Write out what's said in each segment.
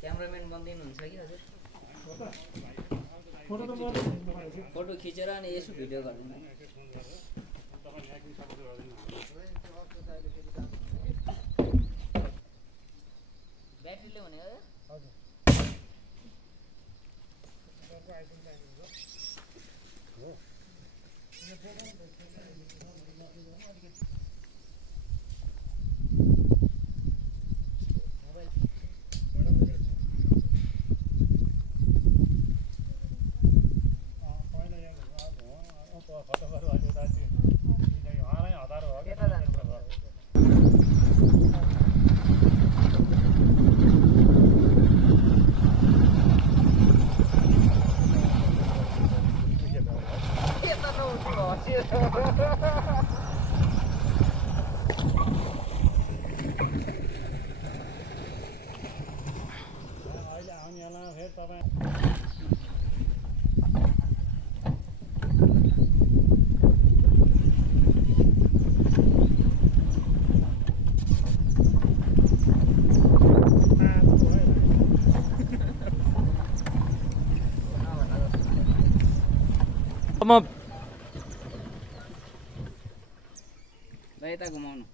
cameraman बनिदिनुहुन्छ कि हजुर photo खिचेर अनि यसो भिडियो गरिदिनु ब्याट्रीले हुने हजुर यता घुमाउनु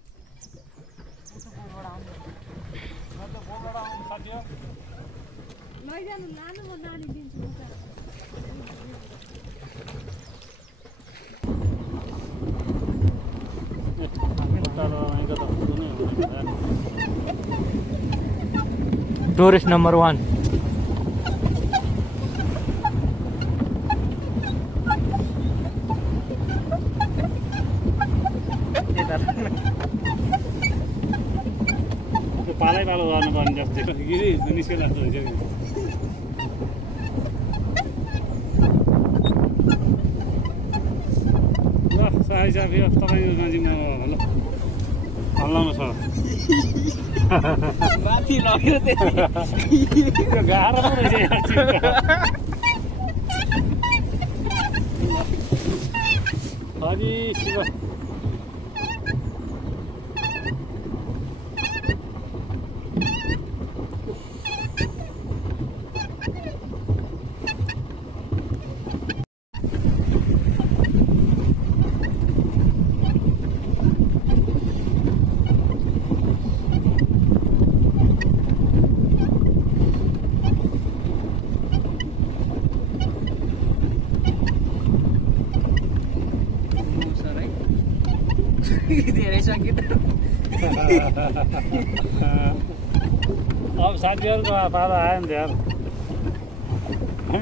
लैजानु लानु म नानी दिन्छु टुरिस्ट नम्बर 1 पालै पालो गर्नुपर्ने जस्तो गिरी निस्केर जस्तो हुन्छ ल साही साहब यो तपाईँको नजिकमा ल हल्लामा छ माथि लग्यो त्यो गाह्रो पो रहेछ हरि शिव अब साथीहरूको पालो आयो नि त यार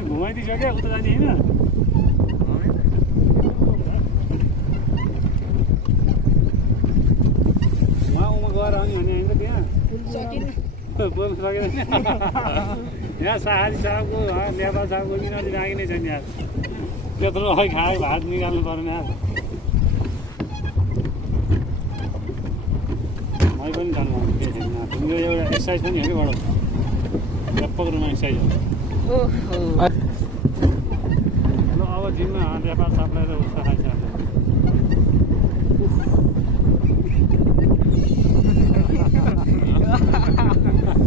घुमाइदिइसक्यो उता जाने होइन उमा गएर आउने भने होइन त्यहाँ बोल्नु सकेन यहाँ साहारी साहबको नेपाल साहबको मिनटी बाँकी नै छ नि यार त्यत्रो खै खायो भात निकाल्नु परेन यार मै पनि जानु केही छैन यो एउटा एक्सर्साइज पनि हो कि बडो व्यापक रूपमा एक्सर्साइज हो ल अब जिममा नेपाल साहबलाई र उसका साहबलाई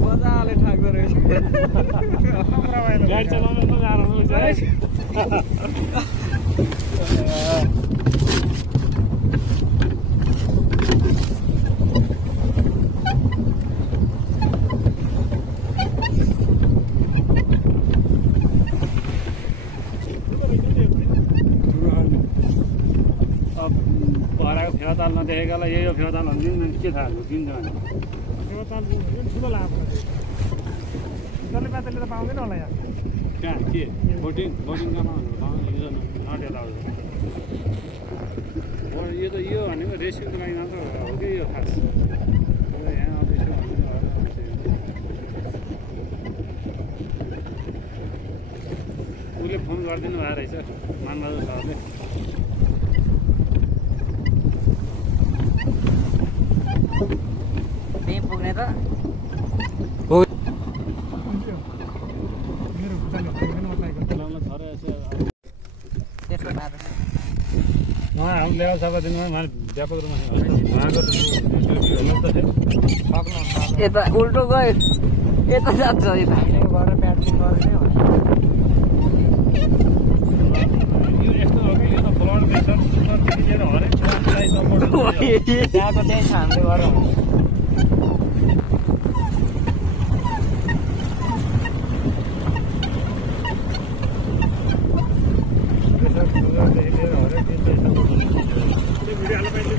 मजाले ठाक्दो रहेछ गाडी चलाउनु पनि गाह्रो हुन्छ है फेवाताल नदेखेकालाई यही हो फेवाताल भनिदिनु के थाहा किन्छ भने फेवाताल ठुलो लाग्छ जसले पातले त पाउँदैन होला यहाँ कहाँ के बोटिङमा पाउँदैन नटेला यो त यो भनेको रेस्क्युको लागि मात्र हो कि यो खास यहाँ आउँदैछ उसले फोन गरिदिनु भएको रहेछ मानबहादुर सरले पुग्ने त उहाँ हामीले सफा दिनमा मैले व्यापक रूपमा उहाँको यता उल्टो गयो यता जान्छ यता गएर प्याचिङ गर्ने यो यस्तो हो कि यो त ब्लड प्रेसर सुगरदेखि लिएर हरेक कुरालाई सपोर्ट त्यहाँको त्यही छ हामीले गरौँ प्रेसर सुगरदेखि लिएर हरेक चिजलाई सपोर्ट हुन्छ त्यो भिडियो हाल्नु पाइन्छ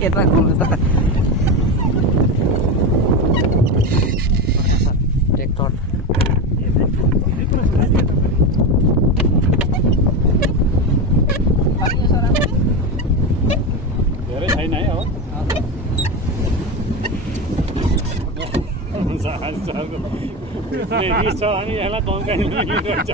यता घुम्नु त ट्र्याक्टर धेरै छैन है अब छ अनि यसलाई तन्काइ मिलिरहेछ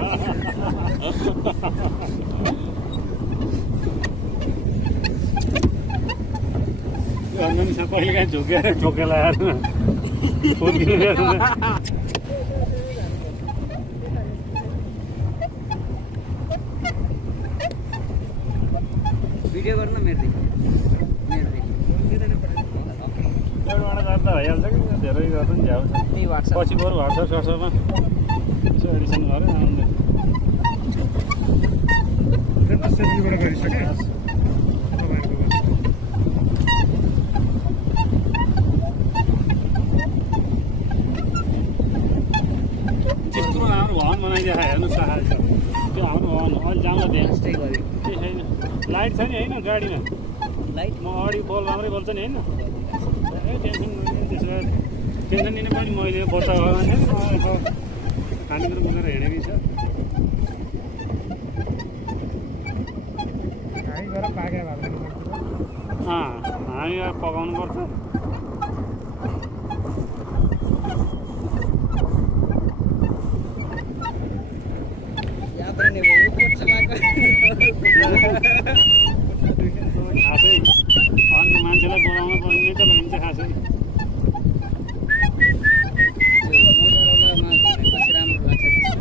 मानिसमा कहिले काहीँ झुकेर झोके लगाएर भिडियो गर्नु मेरोदेखि एउटाबाट गर्दा भइहाल्छ कि धेरै गर्दा पनि झ्याउ छ त्यही वाट्सएप पछि बरु वाट्सएप सर्सपमा यसो एडिसन गरेर आउने त्यस्तो हाम्रो भवन बनाइदिएको हेर्नुहोस् त त्यो हाम्रो भवन अहिले जाँदा त्यहाँ जस्तै गऱ्यो केही छैन लाइट छ नि होइन गाडीमा लाइट म अगाडि बल राम्रै बोल्छ नि होइन टेन्सन लिने त्यसो भए टेन्सन लिने पनि मैले बच्चा भयो भने खानेकुरो बोकेर हिँडेकै छ हामी पकाउनु पर्छ यात्रा नै भयो कोट चलाएको खासै अन्त मान्छेलाई बोलाउनु पर्ने त भन्छ खासै मोटरवालामा घुमेपछि राम्रो लाग्छ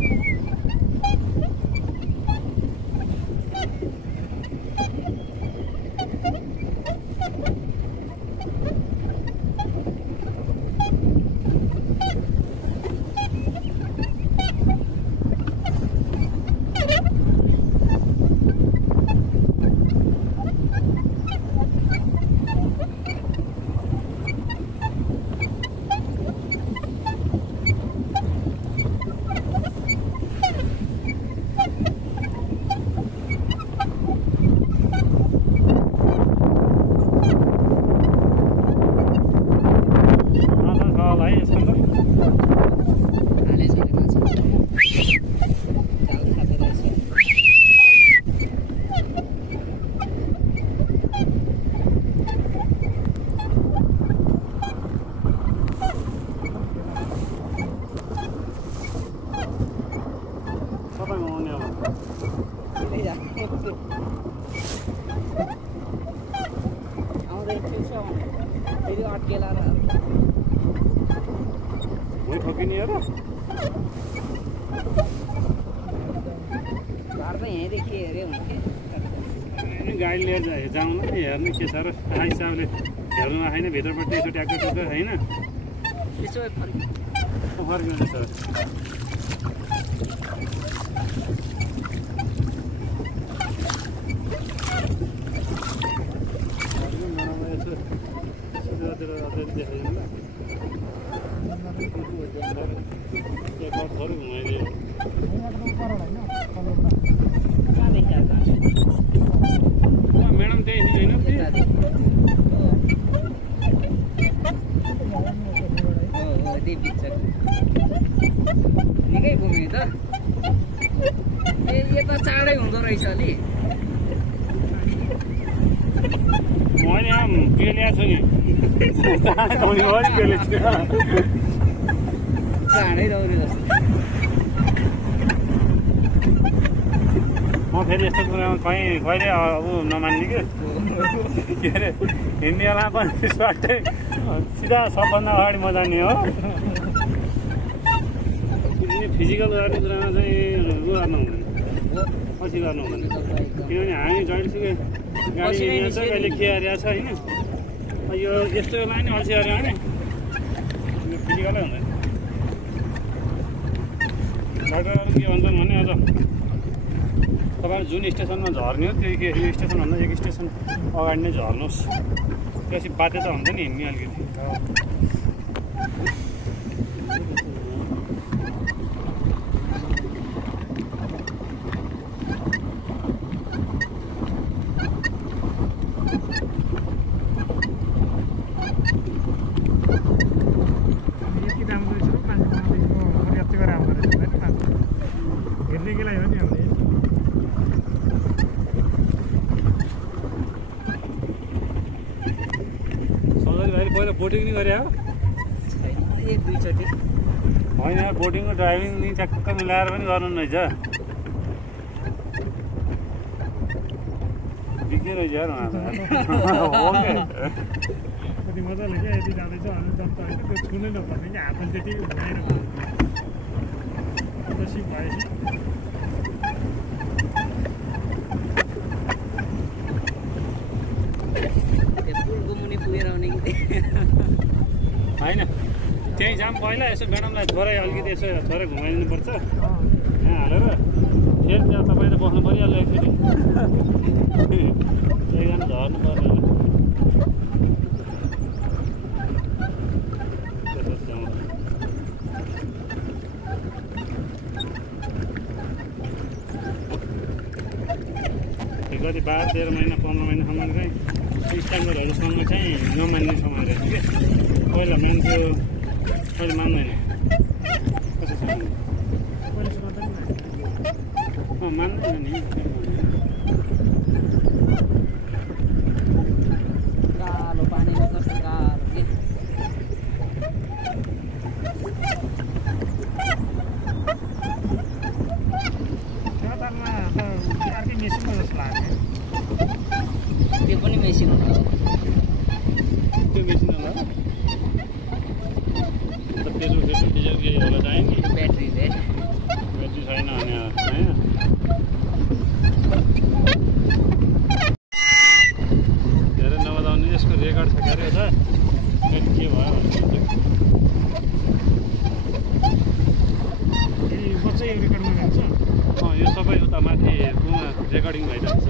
फेरि अड्केला र भुइँ ठोकिने हो र घर त यहीँदेखि हेऱ्यो भने के गाडी लिएर जाउँ न हेर्ने के छ र हिसाबले हेर्नु आएन भित्रपट्टि यसो ट्याक्टर टुक्टर होइन त्यसो फर्किन्छ सर मैडम त्यही होइन निकै घुम्यो त यो त चाँडै हुँदो रहेछ अलि मैले यहाँ के ल्याएको छु नि चाँडै दौड्यो जस्तो म फेरि यस्तो कुरामा कहिले अब नमान्ने कि के अरे हिँड्नेवाला पनि स्वाटै सिधा सबभन्दा अगाडि म जाने हो फिजिकल गर्ने कुरामा चाहिँ गर्नु हुँदैन पछि गर्नु हुँदैन किनभने हामी जहिलेसुकै गाडी हिँड्छ कहिले के हारिरहेको छ होइन यो यस्तो बेला नि अल्छी हाल्यो भने फिजिकलै हुँदैन डाक्टरहरू के भन्छन् भने अझ तपाईँहरू जुन स्टेसनमा झर्ने हो त्यो यो स्टेसनभन्दा एक स्टेसन अगाडि नै झर्नुहोस् त्यसपछि बाध्यता हुन्छ नि हिँड्ने अलिकति बोटिङ नि गरे हो दुईचोटि होइन बोटिङ र ड्राइभिङ नि ट्याक्क मिलाएर पनि गर्नु रहेछ बिग्ने रहेछ यार उहाँ त कति मजाले क्या यति जाँदैछ अनि जम्प होइन त्यो छुनै नपर्ने कि हातमा त्यति हुँदैन सिप भएपछि होइन त्यहीँ जाम पहिला यसो म्याडमलाई छोरै अलिकति यसो छोरै घुमाइदिनुपर्छ यहाँ हालेर फेरि त्यहाँ तपाईँले बस्नु परिहाल्यो एकचोटि एकजना झर्नु पर्दैन कति 12-13 महिना 15 महिनासम्म चाहिँ स्ट्यान्डर्डहरूसँग चाहिँ नमान्ने समय रहेछ कि पहिला मान्छे अहिले मान्दैन कसैसँग मान्दैन नि कालो पानीमा कस्तो कालो के नेपालमा त अर्कै मेसिन जस्तो लाग्यो त्यो पनि मेसिन हो त्यो मेसिन होला पेट्रोल डिजल केही होला चाहियो नि ब्याट्री ब्याट्री छैन भने होइन धेरै नबजाउने यसको रेकर्ड छ क्यारे छ फेरि के भयो बच्चा यो रेकर्डमा जान्छ यो सबै उता माथि रुममा रेकर्डिङ भइरहेको छ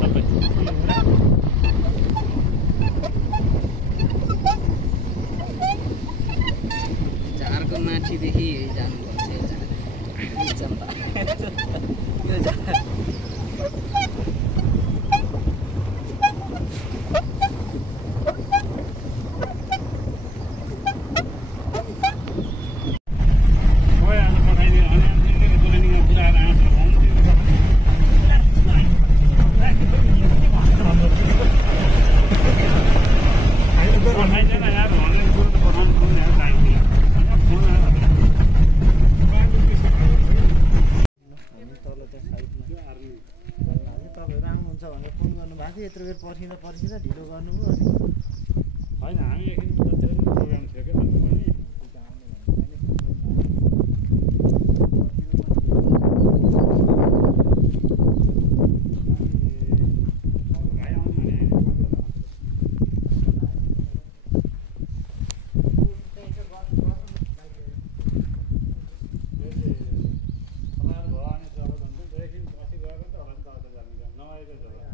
सबै झारको माथिदेखि जानुपर्छ यो झार यत्रो बेर पर्खिँदा ढिलो गर्नुभयो होइन हामी एकदिन प्रोग्राम थियो क्या भन्नु पनि भाइ आउनु भने तपाईँहरू भयो भने जब भन्छु एकदिन पछि गएको नि त होला नि त अझ जानु नआएको जब